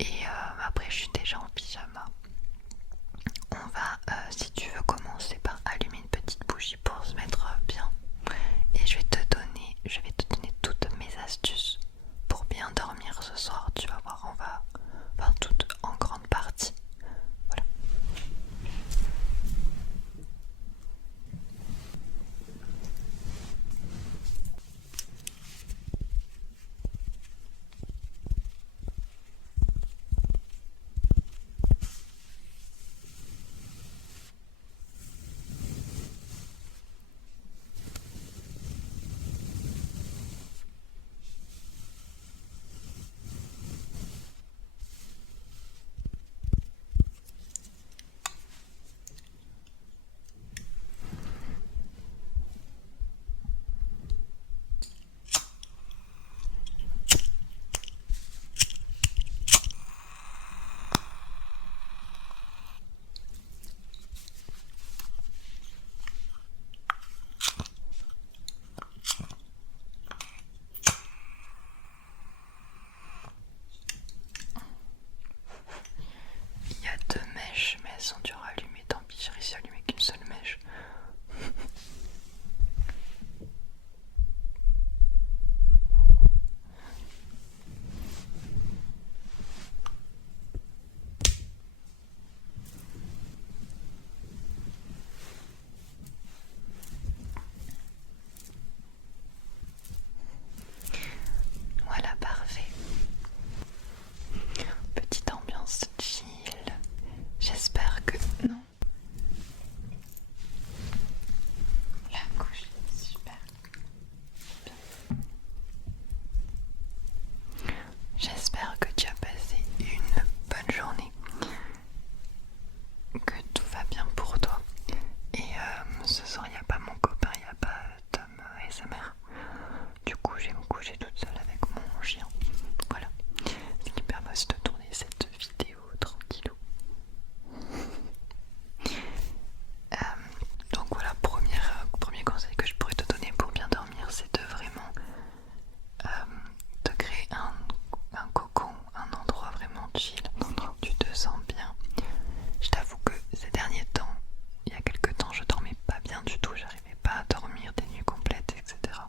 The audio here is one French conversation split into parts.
Et après je suis déjà en pyjama. On va, si tu veux, commencer par allumer une petite bougie pour se mettre bien. Et je vais te donner toutes mes astuces pour bien dormir ce soir. Tu vas voir, enfin toutes en grande partie. Voilà. Il y a deux mèches, mais elles sont dures à allumer. Tant pis, j'ai réussi à allumer qu'une seule mèche. Voilà, parfait. Petite ambiance chill. J'espère que... Non. La couche est super. J'espère que tu as passé une bonne journée, que tout va bien pour toi. Et ce soir, il n'y a pas mon copain, il n'y a pas Tom et sa mère. Du coup, je vais me coucher toute seule avec mon chien. Voilà. Ce qui me permet aussi de tourner cette vidéo tranquillou. Donc voilà, premier conseil que je pourrais te donner pour bien dormir, c'est de vraiment te créer un cocon, un endroit vraiment chill, un endroit où tu te sens bien. Je t'avoue que ces derniers temps, il y a quelques temps, je dormais pas bien du tout, j'arrivais pas à dormir des nuits complètes, etc.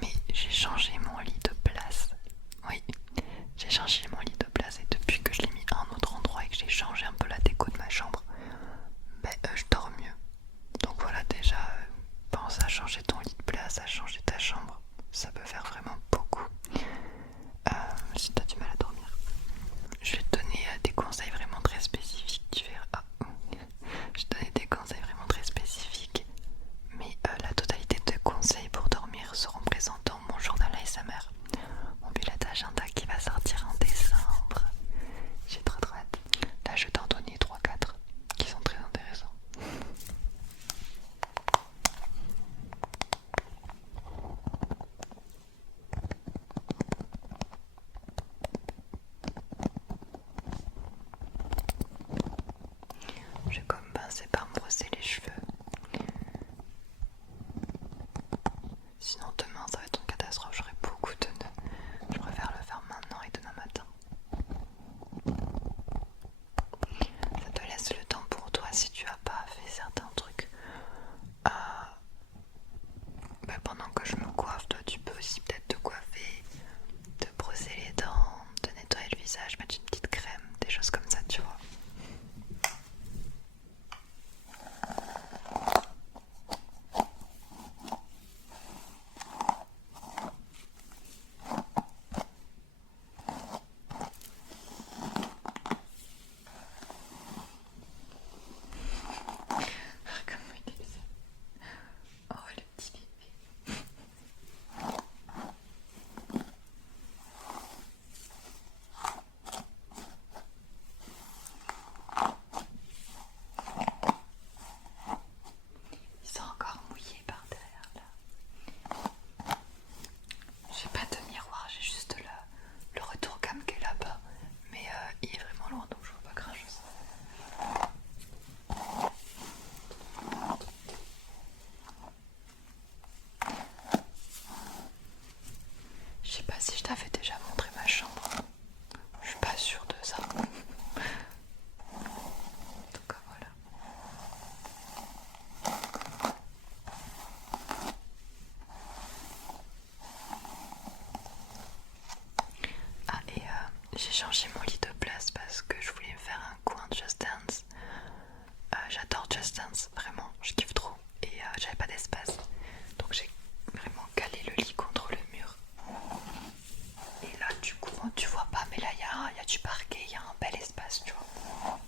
Mais j'ai changé mon lit de place. Oui, j'ai changé mon lit de place et depuis que je l'ai mis à un autre endroit et que j'ai changé un peu la déco de ma chambre, je dors mieux. Donc voilà, déjà, pense à changer ton lit de place, à changer ta chambre. Ça peut faire vraiment beaucoup si t'as du mal à dormir. Je vais te donner des conseils vraiment très spécifiques. Tu verras. Je vais te donner des conseils vraiment très spécifiques. Mais la totalité de conseils pour dormir seront présents dans mon journal ASMR. Mon bullet agenda qui va sortir en décembre. J'ai changé mon lit de place parce que je voulais me faire un coin de Just Dance. J'adore Just Dance, vraiment, je kiffe trop. Et j'avais pas d'espace. Donc j'ai vraiment calé le lit contre le mur. Et là du coup tu vois pas, mais là il y a du parquet, il y a un bel espace, tu vois.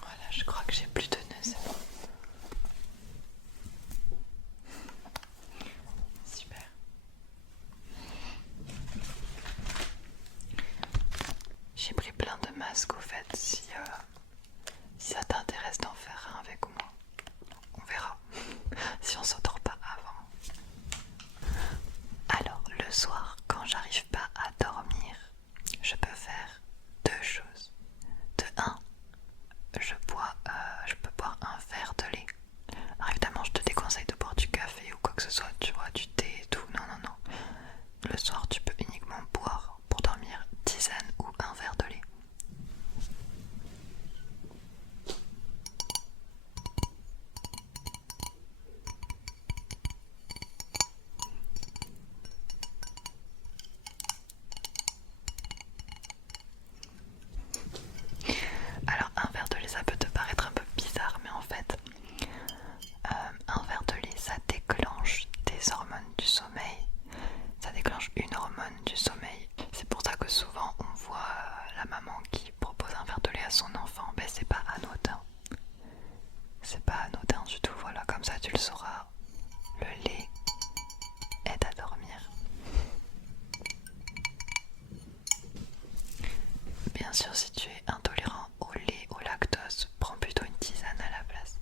Voilà, je crois que j'ai plus de nœuds, c'est bon. Super. J'ai pris plein de masques au fait, si ça t'intéresse d'en faire un avec moi. On verra si on s'endort pas avant. Alors le soir, quand j'arrive pas à dormir, je peux faire deux choses. De un, je peux boire un verre de lait. Alors évidemment, je te déconseille de boire du café ou quoi que ce soit, tu vois, du thé et tout. Non, non, non. Le soir, tu peux uniquement boire pour dormir tisane ou un verre de lait. Alors un verre de lait, ça peut te paraître un peu bizarre, mais en fait, un verre de lait, ça déclenche des hormones du sommeil. Ça déclenche une hormone du sommeil. C'est pour ça que souvent on voit la maman qui propose un verre de lait à son enfant. Ben c'est pas anodin. C'est pas anodin du tout. Voilà, comme ça tu le sauras. Le lait aide à dormir. Bien sûr, si tu es intolérant au lait, au lactose, prends plutôt une tisane à la place.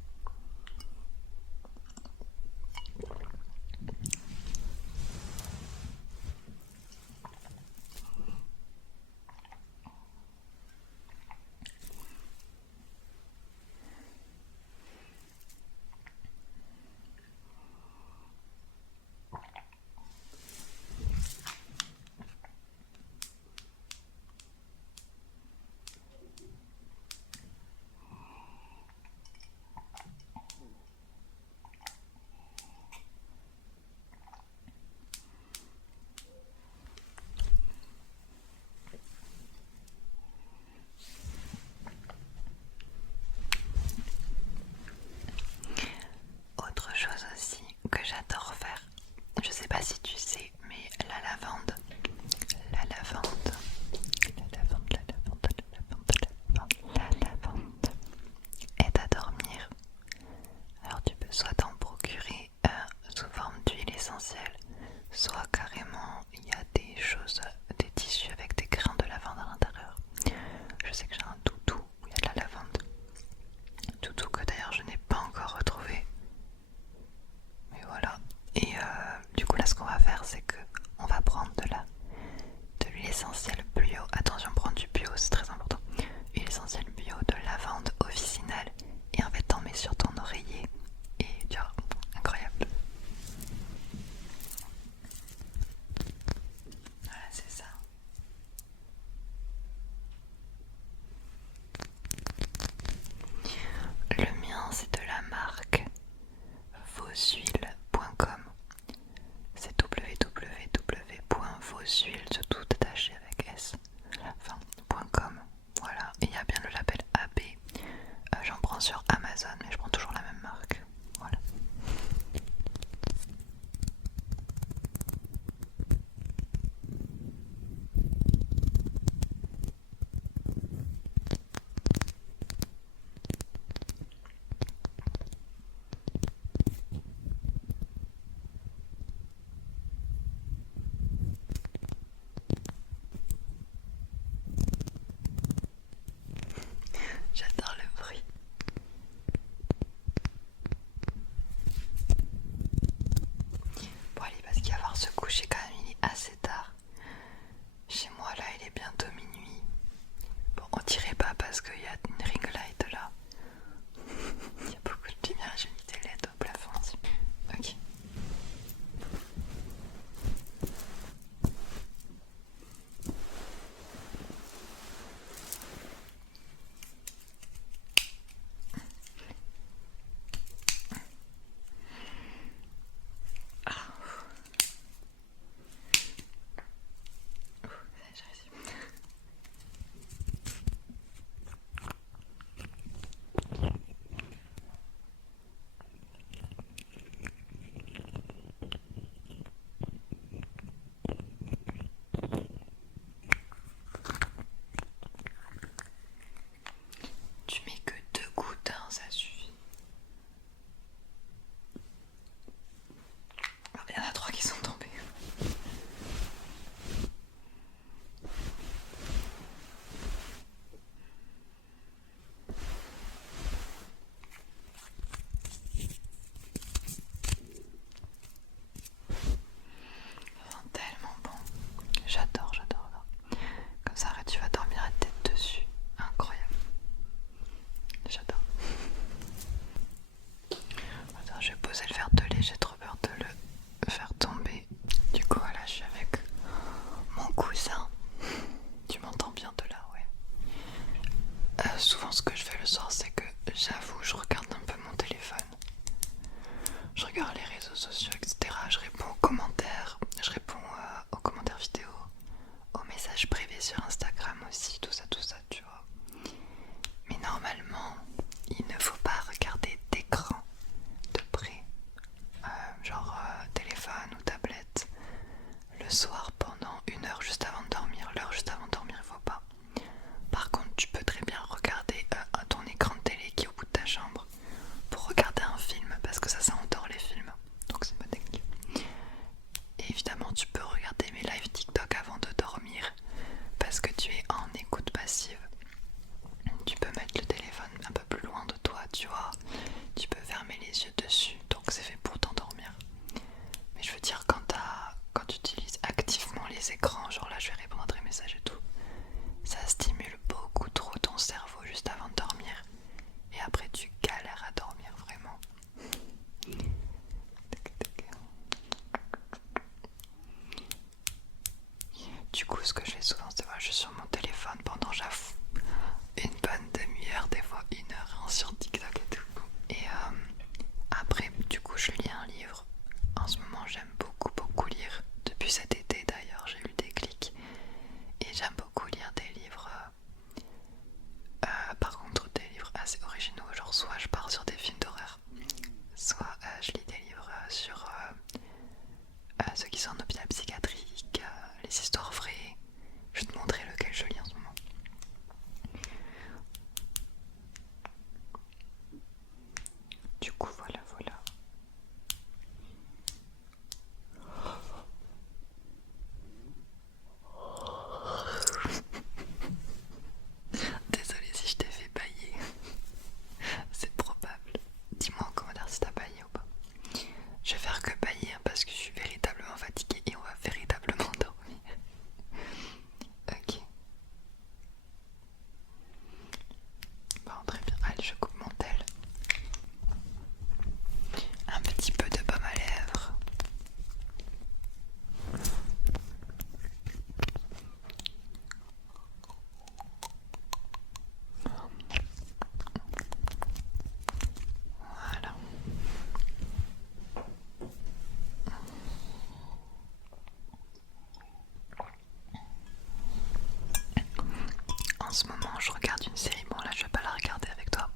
ce moment je regarde une série, bon là je vais pas la regarder avec toi,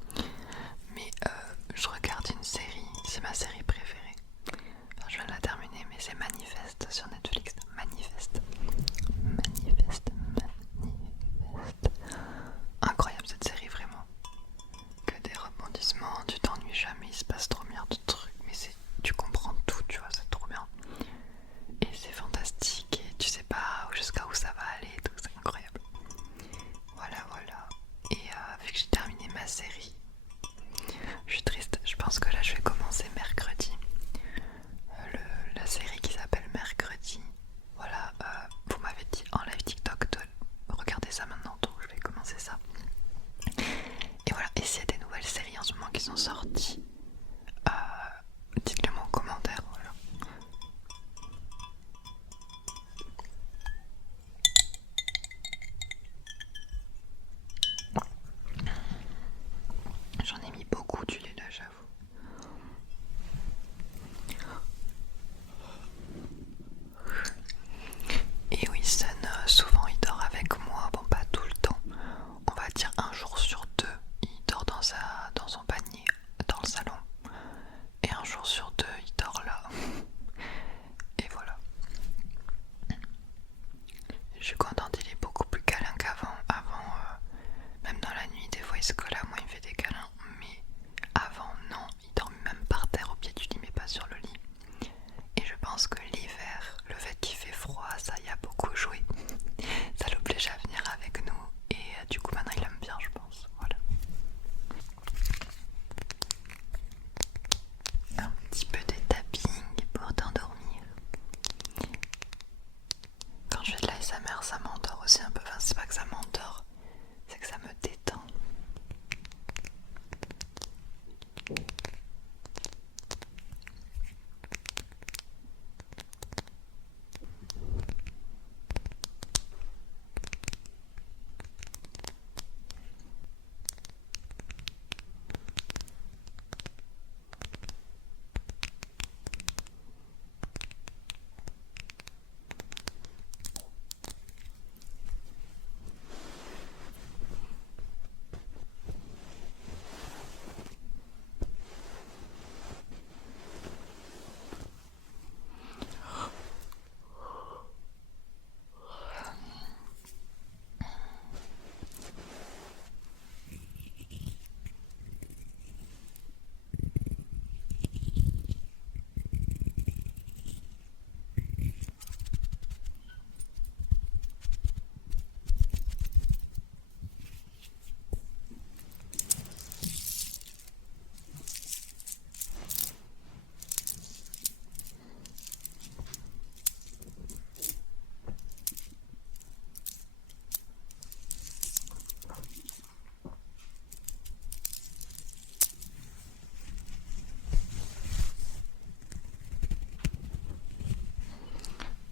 mais je regarde une série, c'est ma série préférée. Enfin, je viens de la terminer, mais c'est Manifeste sur Netflix. Manifeste. Incroyable cette série, vraiment. Que des rebondissements, tu t'ennuies jamais, il se passe trop bien de trucs, mais tu comprends tout, tu vois, c'est trop bien. Et c'est fantastique, et tu sais pas jusqu'à où ça va aller, tout, c'est incroyable. Voilà, voilà. Et vu que j'ai terminé ma série, je suis triste, je pense que là je vais commencer mercredi. La série qui s'appelle Mercredi. Voilà, vous m'avez dit en live TikTok de regarder ça maintenant, donc je vais commencer ça. Et voilà, et s'il y a des nouvelles séries en ce moment qui sont sorties, dites-le moi en commentaire, voilà. J'en ai mis beaucoup du lait là, j'avoue. Et Wilson, souvent il dort avec moi, bon pas tout le temps, on va dire un jour sur deux, il dort dans son panier, dans le salon, et un jour sur deux il dort là, et voilà. Je suis contente, il est beaucoup plus câlin qu'avant, même dans la nuit des fois il se colle à moi, il me fait des câlins, mais avant non, il dormait même par terre au pied du lit mais pas sur le lit. Et je pense que l'hiver, le fait qu'il fait froid, ça y a beaucoup joué. Ça l'oblige à venir avec nous et du coup maintenant il aime bien, je pense. Voilà. Un petit peu de tapping pour t'endormir. Quand je fais de l'ASMR, ça m'endort aussi un peu. Enfin, c'est pas que ça m'endort, c'est que ça me détend.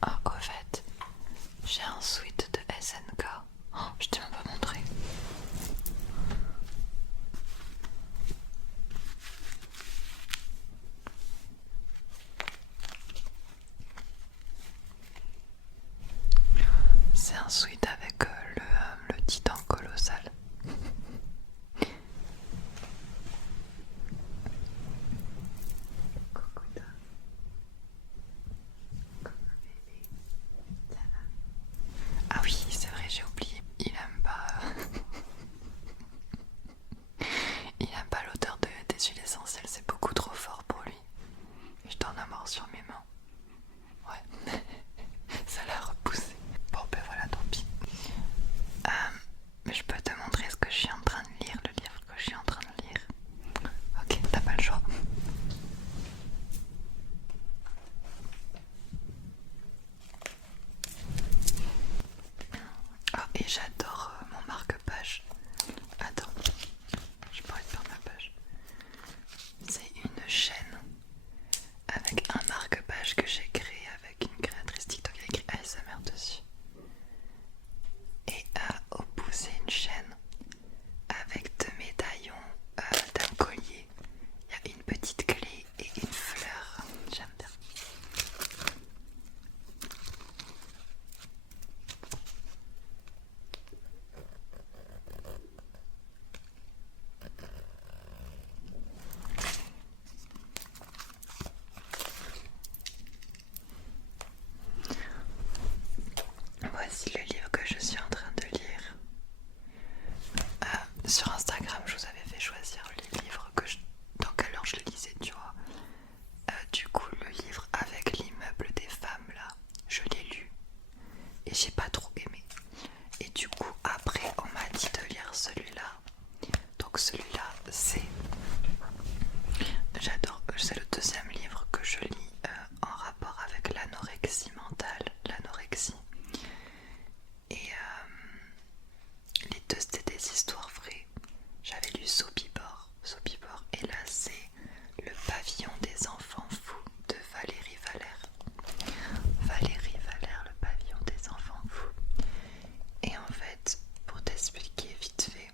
Ah, au fait, j'ai un sweat de SNK. Oh, je t'ai même pas montré. C'est un sweat avec le titan colossal. Cocoda. Ah oui, c'est vrai, j'ai oublié. Il aime pas. Il aime pas l'odeur des huiles essentielles, c'est beaucoup trop fort pour lui. Et je t'en ai mort sur mes mains. Ouais, ça l'a repoussé. Bon ben voilà, tant pis. sur Instagram, je vous avais fait choisir les livres dans quelle heure je les lisais, tu vois. Du coup, le livre avec l'immeuble des femmes, là, je l'ai lu et j'ai pas trop aimé. Et du coup, après, on m'a dit de lire celui-là. Donc celui-là, j'adore, c'est le deuxième livre que je lis en rapport avec l'anorexie mentale, l'anorexie. Et les deux, c'était des histoires vraies. J'avais lu Sobibor, et là c'est Le pavillon des enfants fous de Valérie Valère. Valérie Valère, Le pavillon des enfants fous. Et en fait, pour t'expliquer vite fait,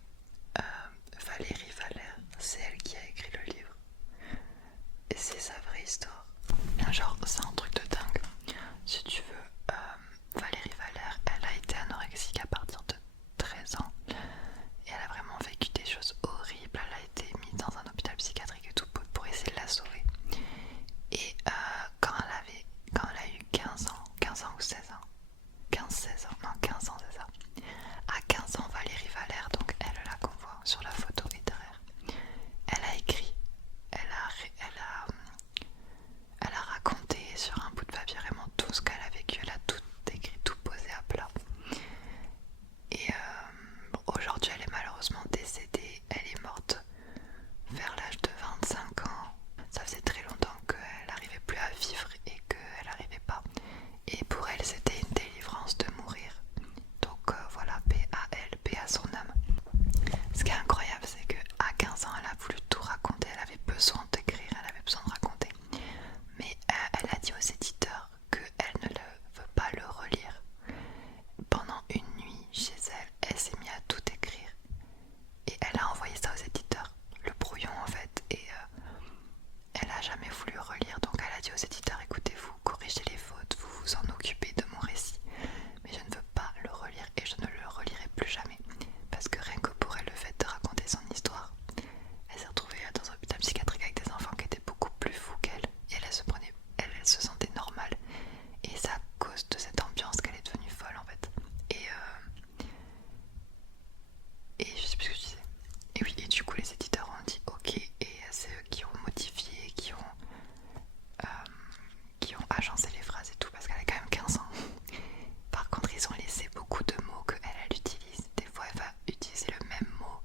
Valérie Valère, c'est elle qui a écrit le livre. Et c'est sa vraie histoire. Genre, c'est un truc de dingue. Si tu veux, Valérie Valère, elle a été anorexique à partir de 13 ans. Et elle a vraiment vécu des choses horribles. Elle a été mise dans un hôpital psychiatrique et tout pour essayer de la sauver. Et quand elle a eu 15 ans ou 16 ans, 15-16 ans, non 15 ans c'est ça. À 15 ans, Valérie Valère, donc elle là qu'on voit sur la photo et derrière, elle a écrit, elle a raconté sur un bout de papier vraiment tout ce qu'elle a vécu, elle a tout écrit, tout posé à plat. Et bon, aujourd'hui elle est malheureusement décédée, elle est morte vers l'âge de 25 ans. Ça faisait très longtemps qu'elle n'arrivait plus à vivre et qu'elle n'arrivait pas. Et pour elle c'était une délivrance de mourir. Donc voilà, paix à elle, paix à son âme. Ce qui est incroyable, c'est qu'à 15 ans elle a voulu tout raconter, elle avait besoin d'écrire, elle avait besoin de raconter. Mais elle a dit aux éditeurs qu'elle ne veut pas le relire. Pendant une nuit chez elle, elle s'est mise à tout écrire. Et elle a envoyé ça aux éditeurs, le brouillon en fait. Et elle a jamais voulu relire, donc elle a dit aux éditeurs, écoutez-vous, corrigez les fautes, vous vous en occupez de mon récit. Mais je ne veux pas le relire et je ne le relirai plus jamais. Parce que rien que pour elle, le fait de raconter son histoire, elle s'est retrouvée dans un hôpital psychiatrique avec des enfants qui étaient beaucoup plus fous qu'elle. Et elle se sentait normale. Et c'est à cause de cette ambiance qu'elle est devenue folle en fait. Et je sais plus ce que je disais. Et oui, et du coup les éditeurs ont dit ok, et c'est eux qui ont modifié, qui ont agencé les phrases et tout, parce qu'elle a quand même 15 ans. Par contre, ils ont laissé beaucoup de mots qu'elle utilise. Des fois, elle va utiliser le même mot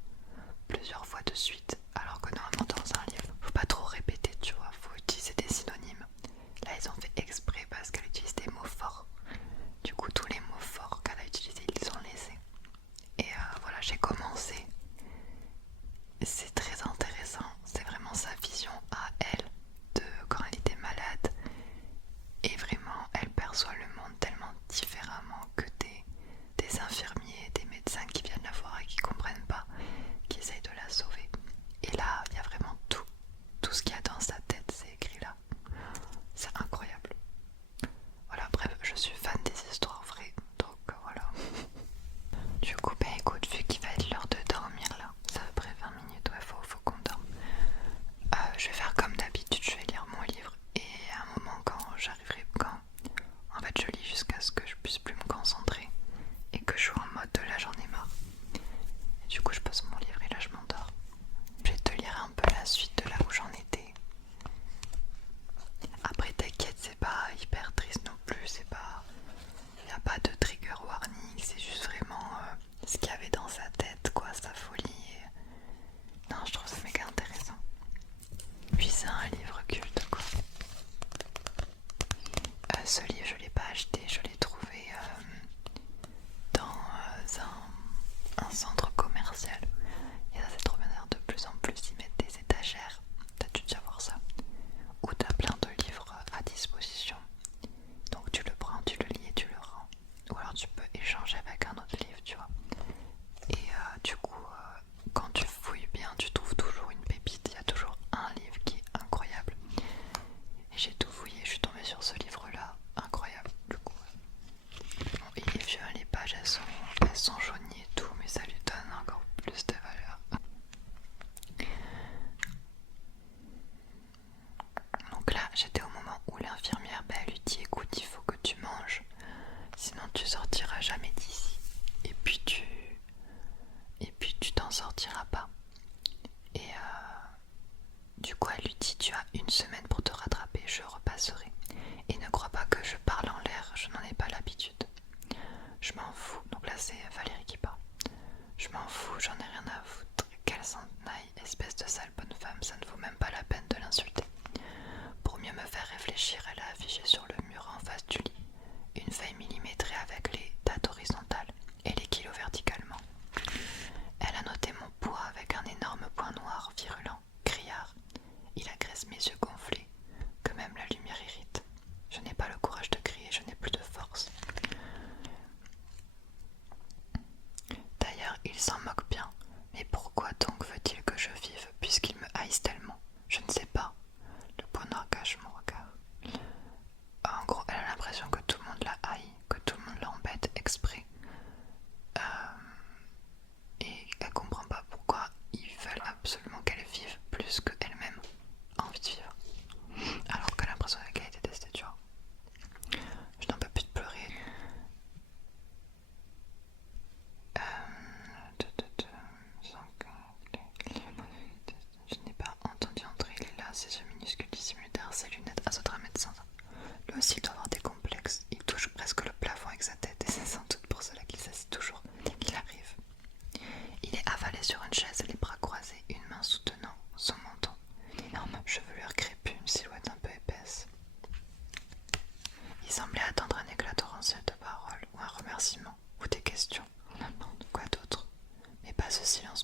plusieurs fois de suite, alors que normalement dans un livre, faut pas trop répéter, tu vois, faut utiliser des synonymes. Là, ils ont fait exprès parce qu'elle utilise des mots forts. Du coup, tous les mots forts qu'elle a utilisés, ils les ont laissés. Et voilà, j'ai commencé. C'est très intéressant, c'est vraiment sa vision à elle de quand elle était malade. Et vraiment, elle perçoit le monde tellement différemment que des infirmiers, des médecins qui viennent la voir et qui comprennent pas, qui essayent de la sauver. Et là, il y a vraiment tout ce qu'il y a dans sa tête, c'est écrit là. C'est incroyable. Voilà, bref, je suis fan des histoires vraies, donc voilà. Du coup, ben écoute, vu qu'il va être l'heure de dormir là, ça à peu près 20 minutes, ouais, faut qu'on dorme. Je vais faire comme d'habitude, je vais lire mon livre et à un moment en fait je lis jusqu'à ce que je puisse plus me concentrer et que je sois en mode de là j'en ai marre. Et du coup je pose mon livre et là je m'endors. Je vais te lire un peu la suite de là où j'en étais. Après t'inquiète, c'est pas hyper triste non plus, il n'y a pas de trigger warning, c'est juste vraiment ce qu'il y avait dans sa tête, quoi, sa folie. Non, je trouve ça méga intéressant. Puis c'est un livre culte, quoi. Ce livre, je l'ai pas acheté, je l'ai trouvé dans un centre commercial. sortira pas. Et du coup elle lui dit tu as une semaine pour te rattraper, je repasserai. Et ne crois pas que je parle en l'air, je n'en ai pas l'habitude. Je m'en fous, donc là c'est Valérie qui parle. Je m'en fous, j'en ai rien à foutre. Qu'elle s'en aille, espèce de sale bonne femme, ça ne vaut même pas la peine de l'insulter. Pour mieux me faire réfléchir, elle a affiché sur le mur en face du lit une feuille millimétrée avec les dates horizontales et les kilos verticalement. Elle a noté mon poids avec un énorme point noir virulent, criard. Il agresse mes yeux gonflés, que même la lumière irrite. Je n'ai pas le courage de crier, je n'ai plus de force. D'ailleurs, il s'en moque bien. Mais pourquoi donc veut-il que je vive puisqu'il me haïsse tellement? Je ne sais pas. Le point noir cache mon regard. En gros, elle a l'impression que tout le monde la haït, que tout le monde l'embête exprès. Et elle comprend pas pourquoi ils veulent absolument qu'elle vive plus qu'elle-même a envie de vivre. Alors qu'elle a l'impression qu'elle est détestée, tu vois. Je n'en peux plus de pleurer. Je n'ai pas entendu entrer, il est là, ses yeux minuscules dissimulés derrière ses lunettes, à autre médecin. Lui aussi il doit avoir des complexes, il touche presque le plafond avec sa tête et c'est sans doute pour cela qu'il s'assied toujours dès qu'il arrive. Il est avalé sur une chaise, les bras croisés, une main soutenant son menton, une énorme chevelure crépue, une silhouette un peu épaisse. Il semblait attendre un éclat torrentiel de paroles ou un remerciement ou des questions, quoi d'autre, mais pas ce silence